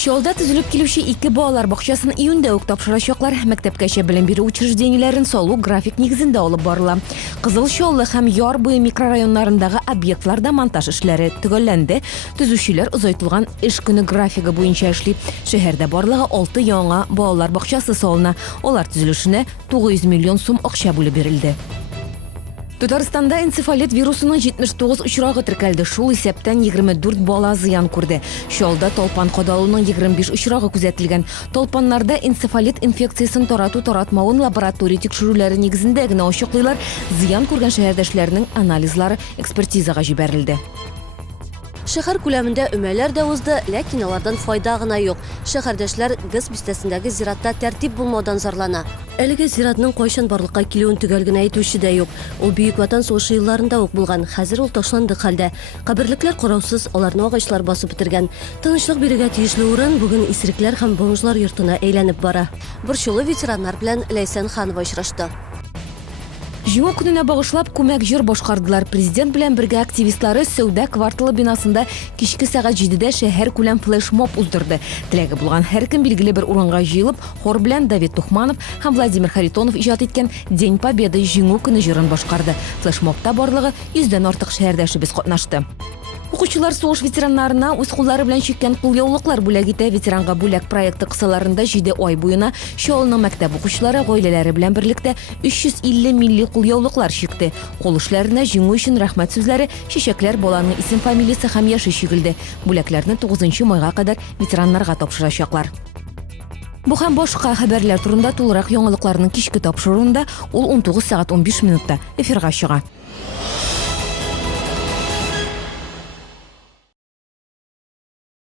Şolda tüzülüp kilişi 2 балалар бақшасын июньдә үк тапшырачаклар. Мәктәпкәчә белем бирү учреждениеләрен салу график нигезендә алып барыла. Кызыл Шоллы һәм Яр буе микрорайоннарындагы объектларда монтаж эшләре төгәлләнде. Төзүчеләр озайтылган эш көне графигы буенча эшли. Шәһәрдә барлыгы 6 яңа балалар бакчасы салына. Алар төзелешенә 900 миллион сум акча бүлеп бирелде. Татарстанда энцефалит вирусының 79 очрагы теркәлде. Шул исәптән 24 бала зыян күрде. Шолда толпан кадалуның 25 очрагы күзәтелгән. Толпаннарда энцефалит инфекциясын тарату-таратмавын лаборатория тикшерүләре нигезендә генә ачыклыйлар. Зыян күргән шәһәрдәшләрнең анализлары экспертизага җибәрелде. Шәһәр күләмендә өмәләр дә узды, ләкин алардан файда гына юк. Шәһәрдәшләр ГЭС бистәсендәге зиратта тәртип булмаудан зарлана. Әлеге зиратның кайчан барлыкка килүен төгәл генә әйтүче дә юк. Ул Бөек Ватан сугышы елларында ук булган. Хәзер ул ташланды хәлдә. Каберлекләр караусыз, аларны агачлар басып бетергән. Тынычлык бирергә тиешле урын бүген исерекләр һәм бомжлар йортына әйләнеп бара. Борчулы ветераннар белән Ләйсән Ханова очрашты. Җиңү көненә багышлап күмәк җыр башкардылар. Президент белән бергә активистлары Сәүдә кварталы бинасында кичке сәгать 7дә шәһәр күләм флешмоб уздырды. Теләге булган һәркем билгеле бер урынга җыелып, хор белән Давид Тухманов һәм Владимир Харитонов иҗат иткән День Победы җиңү көне җырын башкарды. Флешмобта барлыгы 100дән артык шәһәрдәшебез катнашты. Укучылар сугыш ветераннарына үз куллары белән чиккән кулъяулыклар бүләк итә. Ветеранга бүләк проекты кысаларында 7 ай буена Шолның мәктәп укучылары гаиләләре белән берлектә 350 милли кулъяулыклар чикте. Кул эшләренә җиңү өчен рәхмәт сүзләре, чәчәкләр, баланың исем фамилиясе һәм яше чигелде. Бүләкләрне 9 майга кадәр ветераннарга тапшырачаклар. Бу һәм башка хәбәрләр турында тулырак яңалыкларның кичке тапшыруында ул 19:15 эфирга чыга.